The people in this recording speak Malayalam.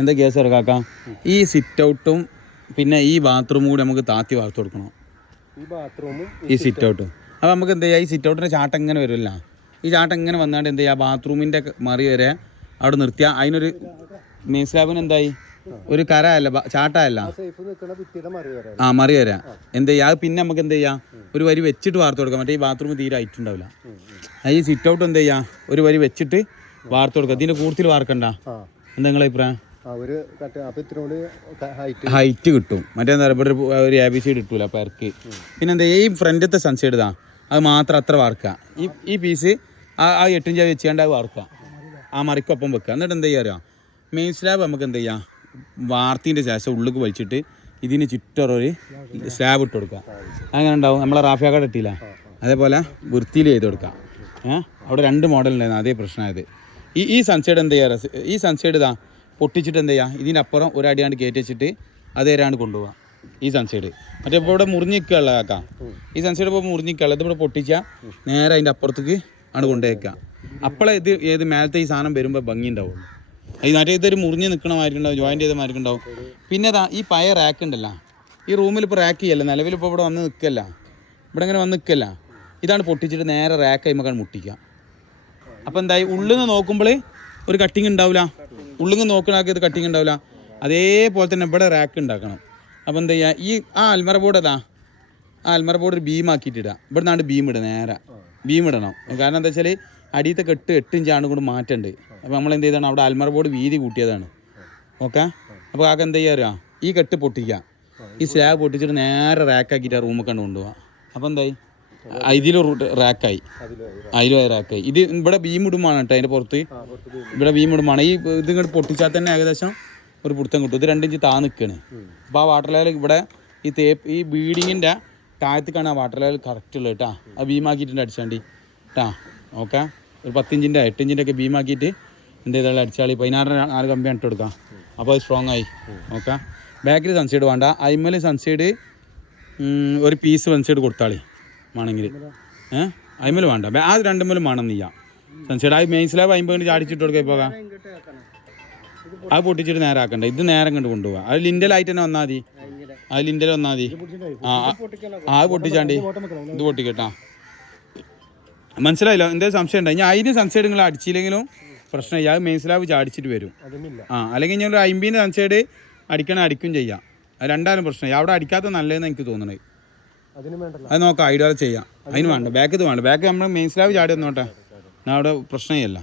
എന്താ കേസ് കാക്ക? ഈ സിറ്റ് ഔട്ടും പിന്നെ ഈ ബാത്റൂമും കൂടി നമുക്ക് താത്തി വാർത്ത് കൊടുക്കണം. ഈ സിറ്റ് ഔട്ടും അപ്പോൾ നമുക്ക് എന്ത് ചെയ്യുക, ഈ സിറ്റ് ഔട്ടിൻ്റെ ചാട്ടം ഇങ്ങനെ വരുമല്ല, ഈ ചാട്ടം ഇങ്ങനെ വന്നാണ്ട് എന്ത് ചെയ്യുക, ബാത്റൂമിൻ്റെ മറി വരെ അവിടെ നിർത്തിയാൽ അതിനൊരു മെയിൻ സ്ലാബിന് എന്തായി ഒരു കര അല്ല, ചാട്ടമല്ല, മറി വരാം. എന്ത് ചെയ്യുക, അത് പിന്നെ നമുക്ക് എന്ത് ചെയ്യാം, ഒരു വരി വെച്ചിട്ട് വാർത്ത് കൊടുക്കാം. മറ്റേ ഈ ബാത്റൂം തീരെ ആയിട്ടുണ്ടാവില്ല. ഈ സിറ്റ് ഔട്ട് എന്ത് ചെയ്യുക, ഒരു വരി വെച്ചിട്ട് വാർത്ത് കൊടുക്കുക. ഇതിൻ്റെ കൂടുതൽ വാർക്കണ്ട. എന്താ നിങ്ങളെ അഭിപ്രായം? ഹൈറ്റ് കിട്ടും. മറ്റേന്താ പറയുക, ഇവിടെ ഒരു ABC കിട്ടൂല പെർക്ക്. പിന്നെന്താ ഈ ഫ്രണ്ടിലത്തെ സൺസൈഡ് ഇതാ, അത് മാത്രം അത്ര വാർക്കുക. ഈ പീസ് ആ 8 ഇഞ്ച് വെച്ചുകൊണ്ട് അത് വാർക്കുക, ആ മറിക്കൊപ്പം വെക്കുക. എന്നിട്ട് എന്താ ചെയ്യുക, മെയിൻ സ്ലാബ് നമുക്ക് എന്ത് ചെയ്യാം, വാർത്തിൻ്റെ ശേഷം ഉള്ളിലേക്ക് വലിച്ചിട്ട് ഇതിന് ചുറ്റൊരു സ്ലാബ് ഇട്ട് കൊടുക്കുക. അങ്ങനെ ഉണ്ടാവും. നമ്മളെ റാഫിയാക്കാട് ഇട്ടില്ല, അതേപോലെ വൃത്തിയിൽ ചെയ്ത് കൊടുക്കുക. അവിടെ 2 മോഡലുണ്ടായിരുന്നു, അതേ പ്രശ്നമായത്. ഈ സൺസൈഡ് എന്താ ചെയ്യുക, ഈ സൺസൈഡ് ഇതാ പൊട്ടിച്ചിട്ട് എന്ത് ചെയ്യുക, ഇതിനപ്പുറം ഒരടിയാണ്ട് കയറ്റി വെച്ചിട്ട് അതേരാണ്ട് കൊണ്ടുപോകാം. ഈ സൺസൈഡ് മറ്റേ ഇപ്പോൾ ഇവിടെ മുറിഞ്ഞിക്കുകയുള്ള കാക്ക, ഈ സൺസൈഡ് ഇപ്പോൾ മുറിഞ്ഞിക്കുകയുള്ള ഇതിവിടെ പൊട്ടിച്ചാൽ നേരെ അതിൻ്റെ അപ്പുറത്തേക്ക് ആണ് കൊണ്ടുവയ്ക്കുക. അപ്പോഴേ ഏത് മേലത്തെ ഈ സാധനം വരുമ്പോൾ ഭംഗി ഉണ്ടാവുള്ളൂ. മറ്റേ ഇതൊരു മുറിഞ്ഞ് നിൽക്കണമായിട്ടുണ്ടാവും, ജോയിൻ്റ് ചെയ്ത മാർക്കുണ്ടാവും. പിന്നെ ഈ പഴയ റാക്ക് ഉണ്ടല്ലോ, ഈ റൂമിൽ ഇപ്പോൾ റാക്ക് ചെയ്യല്ല, നിലവിലിപ്പോൾ ഇവിടെ വന്ന് നിൽക്കല്ല, ഇവിടെ ഇങ്ങനെ വന്ന് നിൽക്കല്ല. ഇതാണ് പൊട്ടിച്ചിട്ട് നേരെ റാക്ക് കഴിയുമ്പോൾ മുട്ടിക്കുക. അപ്പോൾ എന്തായി, ഉള്ളിൽ നിന്ന് നോക്കുമ്പോൾ ഒരു കട്ടിങ് ഉണ്ടാവില്ല, ഉള്ളിൽ നിന്ന് നോക്കണാക്കിയത് കട്ടിങ് ഉണ്ടാവില്ല. അതേപോലെ തന്നെ ഇവിടെ റാക്ക് ഉണ്ടാക്കണം. അപ്പോൾ എന്താ ചെയ്യുക, ഈ അൽമറ ബോർഡ് അൽമറ ബോർഡ് ഒരു ബീമാക്കിയിട്ടിടുക. ഇവിടെ നിന്നാണ്ട് ബീം ഇടുക, നേരെ ബീം ഇടണം. കാരണം എന്താ വെച്ചാൽ അടിയത്തെ 8 ഇഞ്ചാണ് കൊണ്ട് മാറ്റുണ്ട്. അപ്പോൾ നമ്മൾ എന്ത് ചെയ്താണ്, അവിടെ അൽമറ ബോർഡ് വീതി കൂട്ടിയതാണ്. ഓക്കെ, അപ്പോൾ ആകെ എന്താ ചെയ്യുക, ഈ കെട്ട് പൊട്ടിക്കുക, ഈ സ്ലാബ് പൊട്ടിച്ചിട്ട് നേരെ റാക്കാക്കിയിട്ട് ആ റൂമൊക്കെ കൊണ്ടുപോകാം. അപ്പോൾ എന്തായി, ഇതിലും റാക്കായി, അതിലും റാക്കായി. ഇത് ഇവിടെ ബീം ഇടുമാണ് കേട്ടോ, അതിൻ്റെ പുറത്ത് ഇവിടെ ബീം ഇടുമാണ്. ഈ ഇത് ഇങ്ങോട്ട് പൊട്ടിച്ചാൽ തന്നെ ഏകദേശം ഒരു പിടുത്തം കിട്ടും. ഇത് 2 ഇഞ്ച് നിൽക്കുകയാണ്. അപ്പോൾ ആ വാട്ടർ ലെവൽ ഇവിടെ ഈ ബീഡിങ്ങിൻ്റെ താഴത്തേക്കാണ് ആ വാട്ടർ ലെവൽ കറക്റ്റ് ഉള്ളത് കേട്ടോ. ആ ബീമാക്കിയിട്ടുണ്ട് അടിച്ചാണ്ടി കേട്ടോ. ഓക്കെ, ഒരു 10 ഇഞ്ചിൻ്റെ 8 ഇഞ്ചിൻ്റെ ഒക്കെ ബീമാക്കിയിട്ട് എന്ത് ചെയ്താലും അടിച്ചാളി 16 കമ്പിയാണ് ഇട്ട് കൊടുക്കാം. അപ്പോൾ അത് സ്ട്രോങ് ആയി. ഓക്കെ, ബാക്കിൽ സൺസൈഡ് വേണ്ട, അതിന്മേൽ സൺസൈഡ് ഒരു പീസ് സൺസൈഡ് കൊടുത്താളി വേണമെങ്കിൽ. അതിന്മേൽ വേണ്ട, ആ 2 മേലും വേണം നീയാ സൺസൈഡ്. ആ മെയിൻ സ്ലാബ് 50 ചാടിച്ചിട്ട് കൊടുക്കാൻ പോകാം. അത് പൊട്ടിച്ചിട്ട് നേരെ ആക്കണ്ട, ഇത് നേരം കണ്ട് കൊണ്ടുപോകാം. അത് ലിൻഡലായിട്ട് തന്നെ വന്നാൽ മതി, അത് ലിൻഡൽ വന്നാൽ മതി. അത് പൊട്ടിച്ചാണ്ടി ഇത് പൊട്ടിക്കട്ടാ. മനസ്സിലായില്ലോ? എന്തെങ്കിലും സംശയം ഉണ്ടോ? ഇനി അതിന് സൺസൈഡ് നിങ്ങൾ അടിച്ചില്ലെങ്കിലും പ്രശ്നമില്ല, അത് മെയിൻ സ്ലാബ് ചാടിച്ചിട്ട് വരും. അല്ലെങ്കിൽ ഞാൻ 50 സൺസൈഡ് അടിക്കും ചെയ്യാം. അത് രണ്ടാലും പ്രശ്നമില്ല. അവിടെ അടിക്കാത്ത നല്ലതെന്ന് എനിക്ക് തോന്നണേ. അത് നോക്കാം, ഐഡിയ ചെയ്യാം. അതിന് വേണ്ട, ബാക്ക് ഇത് വേണ്ട. ബാക്ക് നമ്മൾ മെയിൻ സ്ലാബ് ചാടി വന്നോട്ടെ, അവിടെ പ്രശ്നമില്ല.